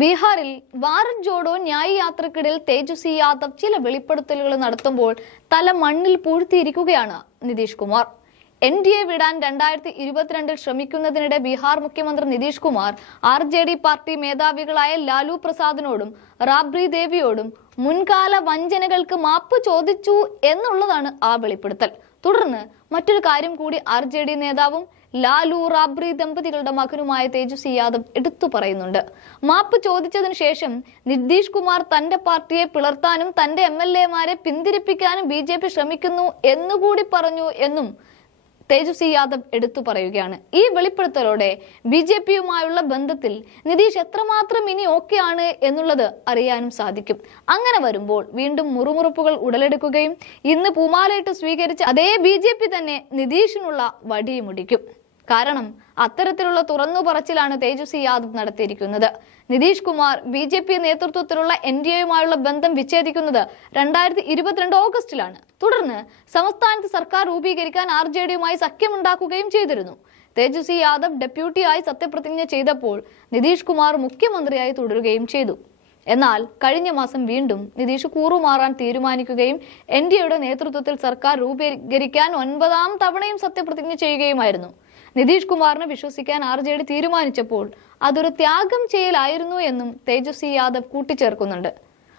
ബീഹാറിൽ ഭാരത് ജോഡോ ന്യായ് യാത്രക്കിടയിൽ തേജസ്വി യാദവ് ചില വെളിപ്പെടുത്തലുകൾ നടത്തുമ്പോൾ തല മണ്ണിൽ പൂഴ്ത്തിയിരിക്കുകയാണ് നിതീഷ് കുമാർ. NDA വിടാൻ 2022 ശ്രമിക്കുന്നതിനിടെ ബീഹാർ മുഖ്യമന്ത്രി നിതീഷ് കുമാർ RJD പാർട്ടി മേധാവികളായ ലാലു പ്രസാദിനോടും റാബ്രി ദേവിയോടും മുൻകാല വഞ്ചനകൾക്ക് മാപ്പ് ചോദിച്ചു എന്നുള്ളതാണ് ആ വെളിപ്പെടുത്തൽ. തുടർന്ന് മറ്റൊരു കാര്യം കൂടി RJD നേതാവും ലാലു റാബ്രി ദമ്പതികളുടെ മകനുമായ തേജസ്വി യാദവ് എടുത്തു പറയുന്നുണ്ട്. മാപ്പ് ചോദിച്ചതിനു ശേഷം നിതീഷ് കുമാർ തന്റെ പാർട്ടിയെ പിളർത്താനും തന്റെ MLA-മാരെ പിന്തിരിപ്പിക്കാനും BJP ശ്രമിക്കുന്നു എന്നുകൂടി പറഞ്ഞു എന്നും തേജസ്വി യാദവ് എടുത്തു പറയുകയാണ്. ഈ വെളിപ്പെടുത്തലോടെ BJP-യുമായുള്ള ബന്ധത്തിൽ നിതീഷ് എത്രമാത്രം ഇനി ഓക്കെ ആണ് എന്നുള്ളത് അറിയാനും സാധിക്കും. അങ്ങനെ വരുമ്പോൾ വീണ്ടും മുറുമുറുപ്പുകൾ ഉടലെടുക്കുകയും ഇന്ന് പൂമാലയിട്ട് സ്വീകരിച്ച അതേ BJP തന്നെ നിതീഷിനുള്ള വടിയുമുടിക്കും. കാരണം അത്തരത്തിലുള്ള തുറന്നു പറച്ചിലാണ് തേജസ്വി യാദവ് നടത്തിയിരിക്കുന്നത്. നിതീഷ് കുമാർ BJP നേതൃത്വത്തിലുള്ള NDA-യുമായുള്ള ബന്ധം വിച്ഛേദിക്കുന്നത് 2022 ഓഗസ്റ്റിലാണ്. തുടർന്ന് സംസ്ഥാനത്ത് സർക്കാർ രൂപീകരിക്കാൻ RJD-യുമായി സഖ്യമുണ്ടാക്കുകയും ചെയ്തിരുന്നു. തേജസ്വി യാദവ് ഡെപ്യൂട്ടിയായി സത്യപ്രതിജ്ഞ ചെയ്തപ്പോൾ നിതീഷ് കുമാർ മുഖ്യമന്ത്രിയായി തുടരുകയും ചെയ്തു. എന്നാൽ കഴിഞ്ഞ മാസം വീണ്ടും നിതീഷ് കൂറുമാറാൻ തീരുമാനിക്കുകയും NDA-യുടെ നേതൃത്വത്തിൽ സർക്കാർ രൂപീകരിക്കാൻ 9ാം തവണയും സത്യപ്രതിജ്ഞ ചെയ്യുകയുമായിരുന്നു. നിതീഷ് കുമാറിനെ വിശ്വസിക്കാൻ RJD തീരുമാനിച്ചപ്പോൾ അതൊരു ത്യാഗം ചെയ്യലായിരുന്നു എന്നും തേജസ്വി യാദവ് കൂട്ടിച്ചേർക്കുന്നുണ്ട്.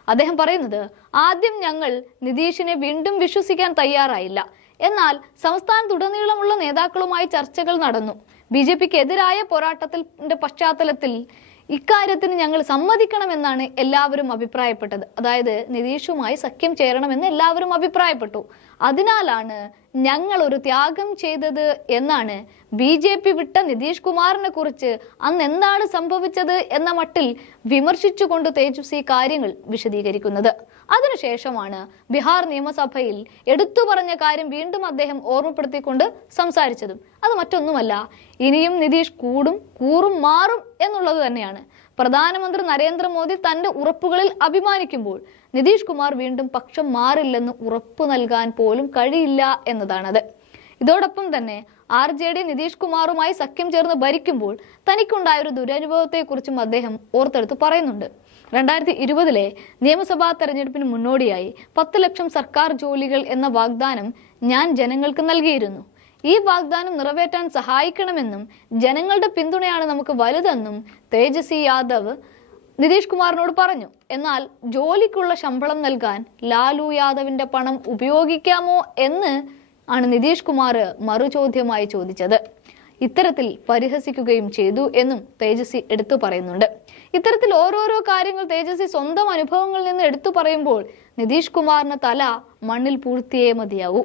അദ്ദേഹം പറയുന്നത്, ആദ്യം ഞങ്ങൾ നിതീഷിനെ വീണ്ടും വിശ്വസിക്കാൻ തയ്യാറായില്ല. എന്നാൽ സംസ്ഥാനത്തുടനീളമുള്ള നേതാക്കളുമായി ചർച്ചകൾ നടന്നു. BJP-ക്ക് എതിരായ പോരാട്ടത്തിന്റെ പശ്ചാത്തലത്തിൽ ഇക്കാര്യത്തിന് ഞങ്ങൾ സമ്മതിക്കണമെന്നാണ് എല്ലാവരും അഭിപ്രായപ്പെട്ടത്. അതായത് നിതീഷുമായി സഖ്യം ചേരണമെന്ന് എല്ലാവരും അഭിപ്രായപ്പെട്ടു. അതിനാലാണ് ഞങ്ങൾ ഒരു ത്യാഗം ചെയ്തത് എന്നാണ് BJP വിട്ട നിതീഷ് കുമാറിനെ കുറിച്ച് അന്ന് എന്താണ് സംഭവിച്ചത് എന്ന മട്ടിൽ വിമർശിച്ചുകൊണ്ട് തേജസ്വി കാര്യങ്ങൾ വിശദീകരിക്കുന്നത്. അതിനുശേഷമാണ് ബീഹാർ നിയമസഭയിൽ എടുത്തു പറഞ്ഞ കാര്യം വീണ്ടും അദ്ദേഹം ഓർമ്മപ്പെടുത്തിക്കൊണ്ട് സംസാരിച്ചതും. അത് മറ്റൊന്നുമല്ല, ഇനിയും നിതീഷ് കൂറും മാറും എന്നുള്ളത് തന്നെയാണ്. പ്രധാനമന്ത്രി നരേന്ദ്രമോദി തന്റെ ഉറപ്പുകളിൽ അഭിമാനിക്കുമ്പോൾ നിതീഷ് കുമാർ വീണ്ടും പക്ഷം മാറില്ലെന്ന് ഉറപ്പു നൽകാൻ പോലും കഴിയില്ല എന്നതാണത്. ഇതോടൊപ്പം തന്നെ RJD നിതീഷ് കുമാറുമായി സഖ്യം ചേർന്ന് ഭരിക്കുമ്പോൾ തനിക്കുണ്ടായ ഒരു ദുരനുഭവത്തെക്കുറിച്ചും അദ്ദേഹം ഓർത്തെടുത്ത് പറയുന്നുണ്ട്. 2020 നിയമസഭാ തെരഞ്ഞെടുപ്പിന് മുന്നോടിയായി 10 ലക്ഷം സർക്കാർ ജോലികൾ എന്ന വാഗ്ദാനം ഞാൻ ജനങ്ങൾക്ക് നൽകിയിരുന്നു. ഈ വാഗ്ദാനം നിറവേറ്റാൻ സഹായിക്കണമെന്നും ജനങ്ങളുടെ പിന്തുണയാണ് നമുക്ക് വലുതെന്നും തേജസ്വി യാദവ് നിതീഷ് കുമാറിനോട് പറഞ്ഞു. എന്നാൽ ജോലിക്കുള്ള ശമ്പളം നൽകാൻ ലാലു യാദവിന്റെ പണം ഉപയോഗിക്കാമോ എന്ന് ആണ് നിതീഷ് കുമാർ മറുചോദ്യമായി ചോദിച്ചത്. ഇത്തരത്തിൽ പരിഹസിക്കുകയും ചെയ്തു എന്നും തേജസ്വി എടുത്തു പറയുന്നുണ്ട്. ഇത്തരത്തിൽ ഓരോരോ കാര്യങ്ങൾ തേജസ്വി സ്വന്തം അനുഭവങ്ങളിൽ നിന്ന് എടുത്തു പറയുമ്പോൾ നിതീഷ് കുമാറിന് തല മണ്ണിൽ പൂഴ്ത്തിയേ മതിയാവൂ.